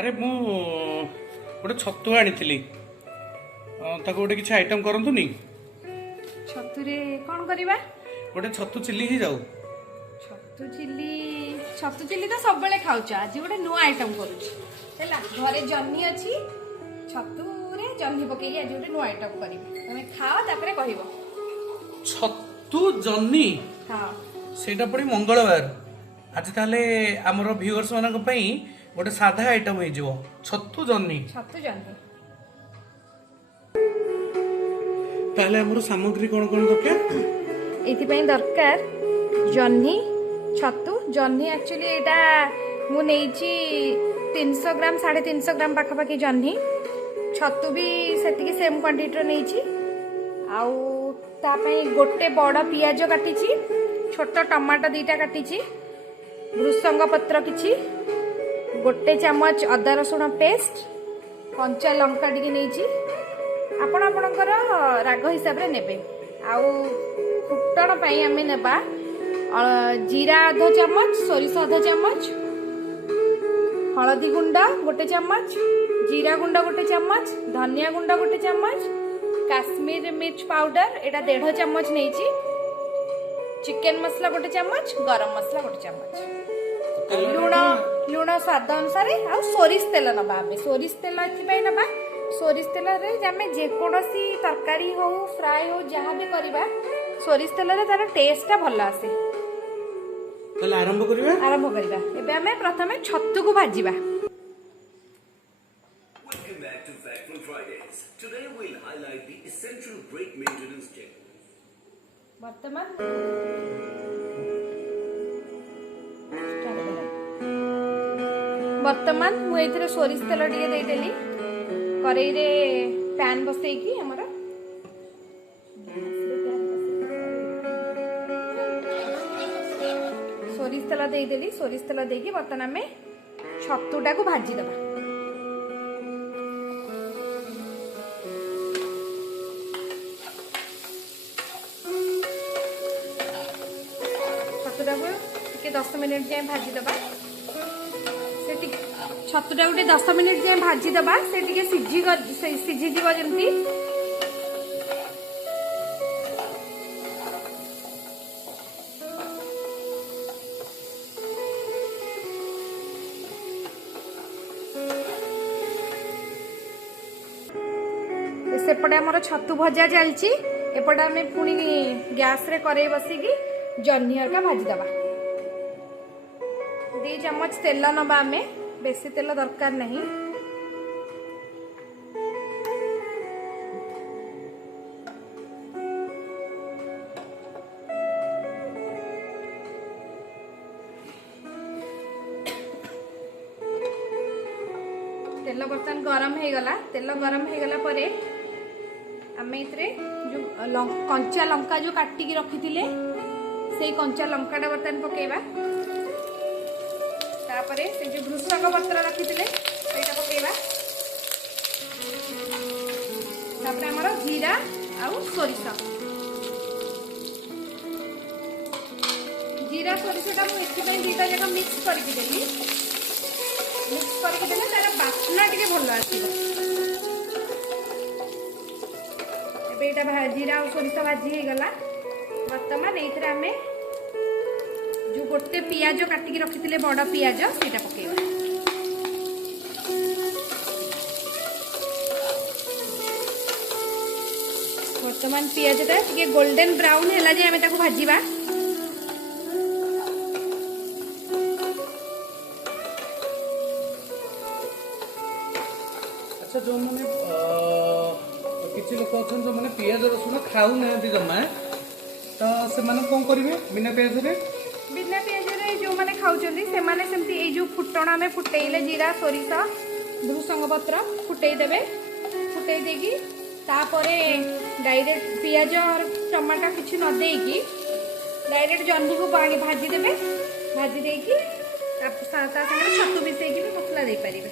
अरे मु गोटे छतु आनी गोटे किसी आइटम करतुनि छतुरे कौन करवा गोटे छतु चिल्ली ही जाऊ छतु चिल्ली तो सब बेले खाऊछ आज गोटे नुआ आइटम करूला घरे जह्नी अच्छी छतुरे जह्नी पकई आज गोटे नुआ आइटम करी तुम खाओ तापर कहब छतु जह्नी हाँ सेटा पड़ी मंगलवार आज ताले आमर व्यूअर्स मानक पई गोटे साधा आइटम हो जिवो छतु जह्नी ताले हमर सामग्री कोन कोन दरकार एथि पई दरकार जह्नी छतु जह्नी एक्चुअली एटा मु नेइची 300 ग्राम 350 ग्राम पाखापाखि जह्नी छतु भी सेतिकी सेम क्वांटिटी नेइची आउ ता पई गोटे बड़ पियाज काटिची छोट टमाटो दीटा काटिची भृसंग पत्र किछि गोटे चामच अदा रसुण पेस्ट कंचा लंका टी नहीं आपण आपणकर राग हिसाब रे नेबे आउ फुटण पई आमे नेबा जीरा आधा चामच सोरिष आधा चामच हळदी गुंडा गोटे चामच जीरा गुंडा गोटे चामच धनिया गुंडा गोटे चामच काश्मीर मिर्च पाउडर एटा 1.5 चामच नहीं चिकन मसला गोटे चामच गरम मसला गोटे चामच लुण लुण स्वाद अनुसार आ सोरिष तेल नबा आमे सोरिष तेल एथि नबा सोरिष तेल रे आमे जे कोनोसी तरकारी हो फ्राई हो जहां भी करबा सोरिष तेल रे तार टेस्ट भल आसे ताले आरंभ करबा एबे आमे प्रथमे छत्तु को भाजीबा Welcome back to Factful Fridays. Today we'll highlight the essential brake maintenance check. वर्तमान मुझे सोरिष तेल टे देदेली कड़ई रे पैन बसैकी हमर सोरिष तेल देदेली सोरिष तेल देकी बर्तमान आम छतुटा को भाजी दबा छतुटा को 10 मिनिट जाए भाजी दबा छतुटा गोटे 10 मिनिट जाए भाजी दबा से सिझी जीव जमती सेपटे आमर छतु भजा चलची एपटे आम पुणी गैस रे कड़ई बसिकी जह्नी हरका भाजी दबा 2 चम्मच तेल नबा आमे बेसी तेल दरकार नहीं तेल बर्तमान गरम हो गला तेल गरम हो गला परे आमे इतरे जो कंचा लंका जो काटिकी रखिथिले से कंचा लंकाटा बर्तमान पकेबा तापरे से जो भृसंग पत्र रखिथिले सेटा पकेबा तापरे हमर जीरा आउ सोरिष जीरा सोरिषटा मु एथि पई दीटा जका मिक्स करके देली मिक्स करके देले तार बास्ना टिके भलो आसीबो एटा जीरा और सोरिष भाजी हो गला वर्तमान एथरे आमे जो गोटे पियाज काटिकी रखिथिले बड़ पियाज सेटा पकेबा वर्तमान पियाजटा टिके गोल्डन ब्राउन हैला जे आमे ताको भाजीबा अच्छा जो माने किसी लोक अच्छा जो मैंने पियाज रसुण खाऊ ना जमा तो से कौन करेंगे बिना पियाज रे जो मैंने खाऊचंदी से माने सेमती ए जो फुटण आमे फुटेइले जीरा सोरिष भृसंग पत्र फुटेई देबे फुटेई देगी तापरे डायरेक्ट पियाज और टमाटर किछि न देकी डायरेक्ट जह्नी को पानी भाजी देबे भाजी देकी ता संगे छतु मिसेकी भी मसला दे परिबे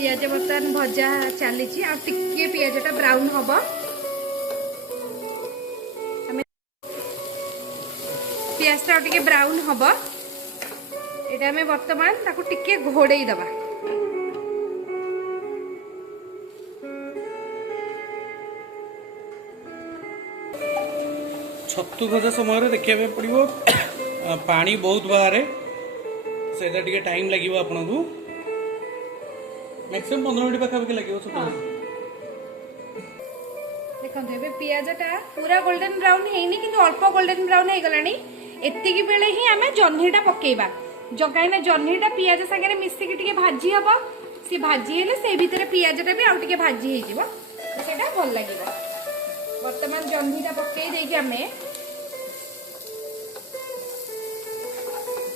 पियाज बर्तमान भजा चली टिके पियाजटा ब्राउन हम पियाजटा टिके ब्राउन हम ये आम बर्तमान ताको टिके घोड़े दबा छतु भजा समय देखा पड़ो पानी बहुत बाहर से टाइम लगे आपन को मैक्सिमम 15 मिनट पाखापाखि लगे छतु देखते पियाजटा पूरा गोल्डन ब्राउन है कि अल्प गोल्डन ब्राउन हो गलानी एतिकी बेले ही आम जह्नीटा पकेबा कहीं जह्नीटा पियाज सागर मिसिकी टिके भाजी हम सी भाजी हेले से भितर पियाजटा भी आउ टिके भाजी हो सेटा भल लगे वर्तमान जह्नीटा पकई देकी आम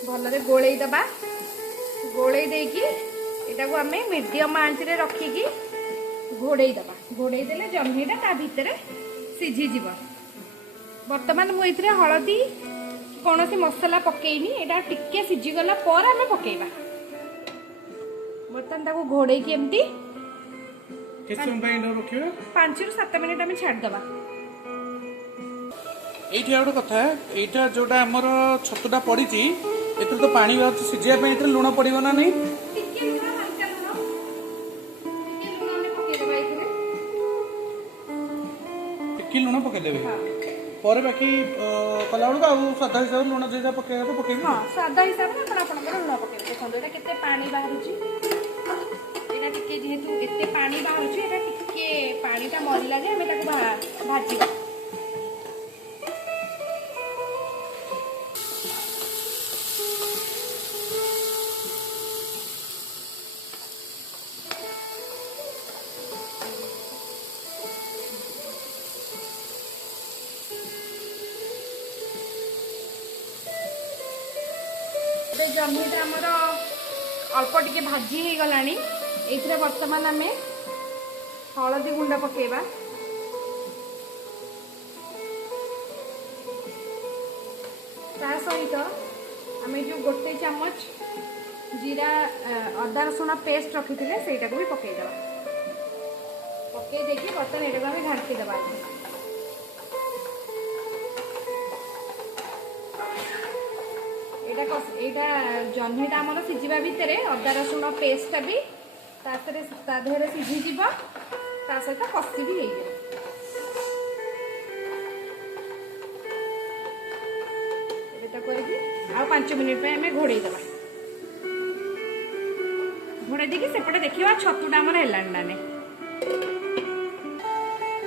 भलरे गोलई दबा गोलई देकी एटा को आम मीडियम आंच रे रखिकी घोड़े दबा घोड़े देले जह्नीटा ता भितर सिझी जीव वर्तमान मु इथरे हळदी कौन सी मसला पकेनी एटा टिके सिझी गला पर आम पकेबा बर्तमान ताको घोड़े की एमती किस समय पे इनो रखियो 5 रु 7 मिनिट आम छाड़ दबा एठी आउट कथा एटा जोटा हमर छतुटा पड़ीची एतर तो पानी बाहर सिझिया पे एतर लूण पड़िबो ना नहीं टिके लूण हल्का लूण टिके लूण आम पके दबा इथरे टिके लूण पके देबे पर बाकी कला बेलू आउ स्वाद हिसाब लुण जो पकड़ तो पकड़ हाँ स्वाद हिसाब से आप लुण पकड़ देखो यहाँ केते पानी बाहर यहाँ टिके जेहेतु एते पानी बाहर यहाँ टिके पानीटा मरला जे आम भाजी जह्नीटा आमर अल्प टिके भाजी हो गलानी ये वर्तमान आम हलदी गुंड पकेबा ता सहित आम जो गोटे चामच जीरा अदा रसुण पेस्ट रखी थे से भी पकईदे पकई देखिए बर्तमान ये आम घाटीदे एटा जह्नीटा आमर सिझा भितर अदा रसुण पेस्टा भी तादेहरे सिझीज ता सहित कषी भी हो 5 मिनिट आम घोड़े दबा घोड़े देखिए सेपटे देखा छतुटा आमर है ना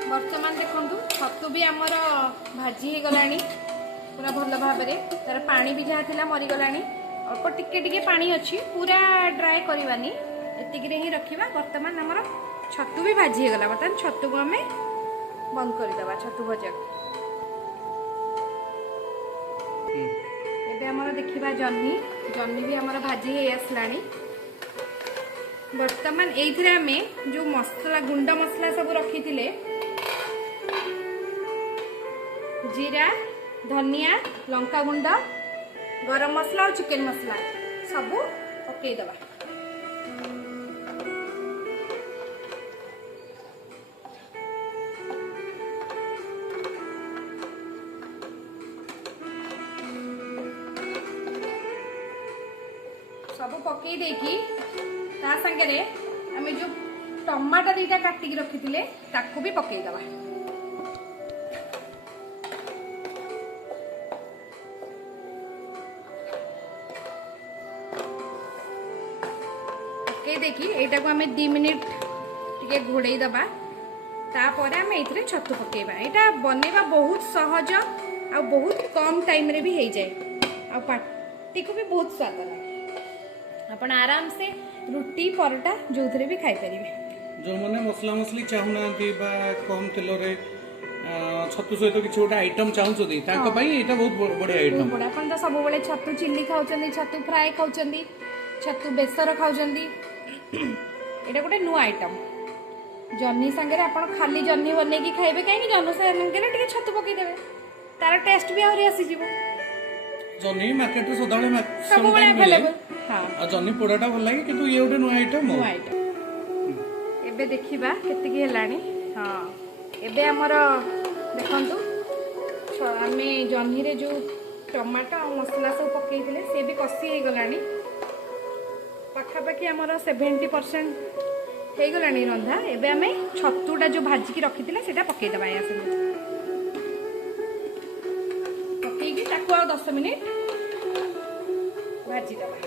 वर्तमान देखु छतु भी आमर भाजी हो गलानी पूरा भल भाव तार पानी भी जहाँ थी मरीगला अल्प टिके टिके पानी अच्छी पूरा ड्राए करवानी एतिक ही रखा बर्तमान आमर छतु भी भाजी होगला बर्तमान छतु को आम बंद करदे छतु भजा एबे आमर देखा जह्नी जह्नी भी आमर भाजी हो आसलानी बर्तमान ये आम जो मसला गुंड मसला सब रखी जीरा धनिया लंका गुंड गरम मसला और चिकन मसला सब पकईदबा सब पकई देकी ता संगे आम जो टमाटर दीटा काटिकी रखी ताकू भी पकईदबा देखी एटा को आम 2 मिनिट टिके घोड़े दबा तापर आम ये छतु पकेबा यहाँ बनवा बहुत सहज आ बहुत कम टाइम रे भी हो जाए आ पार्टी को भी बहुत स्वाद लगे आप आराम से रुटी परोटा जो थे भी खाई पारे जो मैंने मसला मसली चाहूना कम तेल रे छतु सहित किसी गोटे आइटम चाहूँ बहुत बढ़िया आइटम अपन तो सब छतु चिल्ली खाऊँ छतु फ्राए खाऊँ छतु बेसर खाऊँ एटा गोटे नुआ आइटम जह्नी सांगे आप खाली जह्नी बनई खाइबे कहीं जह्नी सांगे छतु पकईदेवे तार टेस्ट भी आहरी आसीज जह्नी मार्केट रे सदाबेले सब अवेलेबल हां जह्नी पोड़ाटा भल लगे किंतु ये गोटे नुआ आइटम नुआ आइटम एबे देखिबा केतिकी हेलाणी हाँ एबे हमर देखंतु आमे जह्नी रे जो टमाटो और मसला सब पकई दिले से भी कसी हे गलानी पाखापाखि आमर 70% हो गलानी रंधा एबे आमे छतुटा जो भाजिकी रखी सेटा पकई दबा या पकईकी ताकू आ 10 मिनिट भाजी दबा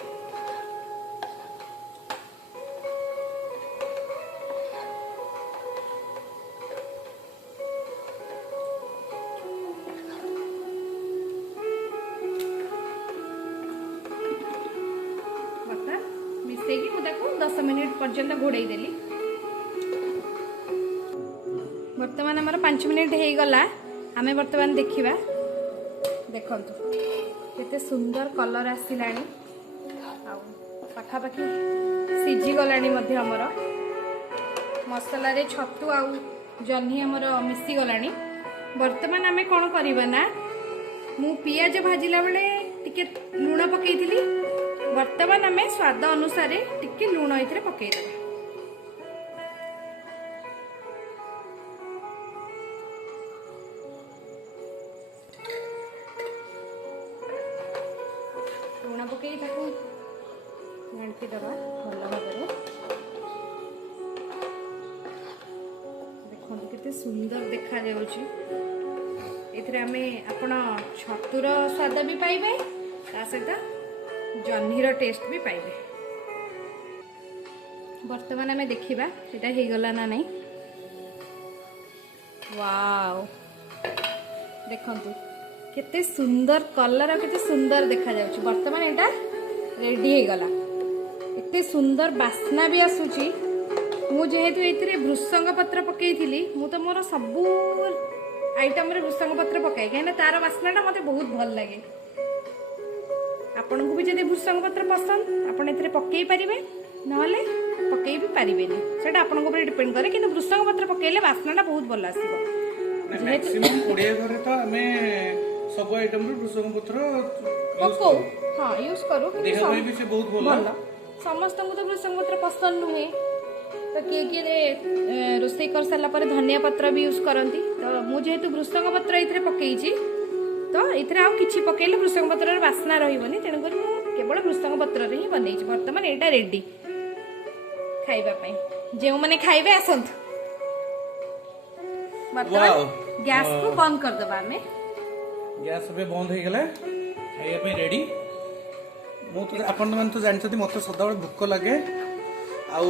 मिसेगी मुझे 10 मिनिट पर्यंत घोड़े देली बर्तमान आमर 5 मिनिट हो गला आमे बर्तमान देखिबा देखंतु केते सुंदर कलर आसिलानी आ पाखापाखि सिझी गलानी मध्य हमर मसला रे छतु आ जह्नी हमर मिसी गलानी बर्तमान आमे कोन करबा ना मु पियाज भाजिला बेले टिके लूण पकेइथिली बर्तमान आमे स्वाद अनुसार टिके लूण इथरे पकेइ देबा लूण पकेइ ताकू घांटी देबा भल भाबरे देखो केते सुंदर देखा जाउची इथरे आमे आपण छतुर स्वाद भी पाइबे ता सहित जह्नीर टेस्ट भी पाइबे बर्तमान आमे देखिबा सेटा हे गला ना नहीं वाओ देखंतु केते सुंदर कलर केते सुंदर देखा जाउची बर्तमान एटा रेडी हे गला एते सुंदर बास्ना भी आसुची मु जेहेतु एथिरे भृषंग पत्र पकेइथिली मु तो मोर सबु आइटम रे भृषंग पत्र पकाई काहे तार बास्नाटा मते बहुत भल लागे आपन को भी जदि भृषंग पत्र पसंद आपन एथिरे पकेई परिबे नहले पकेई भी परिबेनी सेटा आपन को ऊपर डिपेंड करे किंतु भृषंग पत्र पकेइले बास्नाटा बहुत भल आसीबो मैक्सिमम ओडिया घरे तो हमें सब आइटम रे भृषंग पत्र पको हां यूज करू देह भाई भी से बहुत भल समस्त को तो भृषंग पत्र पसंद नुहे तो किए रोषे कर सारा पर धनिया पत्र भी यूज करती तो मु जेहेतु भृषंग पत्र इथरे पकेइची तो इथरे आउ किछि पकेइले भृषंग पत्र रे बास्ना रहिबनी तेन कर मु केवल भृषंग पत्र रे ही बनैछि वर्तमान एटा रेडी खाइबा पई जेउ माने खाइबे आसंत वर्तमान गैस को बंद कर दबा हमें गैस पे बंद हो गला खाइबा पई रेडी मु तो आपन मन तो जानछथि मते सदाबेले भूख लागे आउ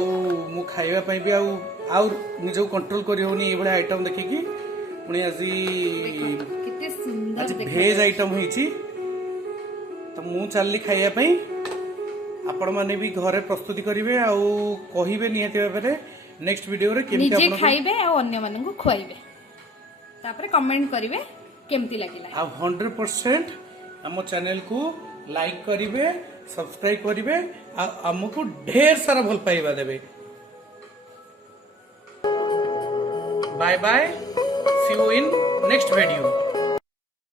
मु खाइबा पई भी आउ निजो कंट्रोल करि होनी ए बडा आइटम देखि कि पुनी आजी किते सुंदर आज भेज आइटम होईची तो मु चालली खाइबा पई आपण माने भी घरे प्रस्तुति करिवे आउ कहिबे नियति भाबरे नेक्स्ट वीडियो रे केमति निजे खाइबे आ अन्य मानन को खुआइबे तापर कमेंट करिवे केमति लागिला आ 100% हम चैनल को लाइक करिवे सब्सक्राइब करिवे आ हमको ढेर सारा भल पाइबा देबे bye bye see you in next video.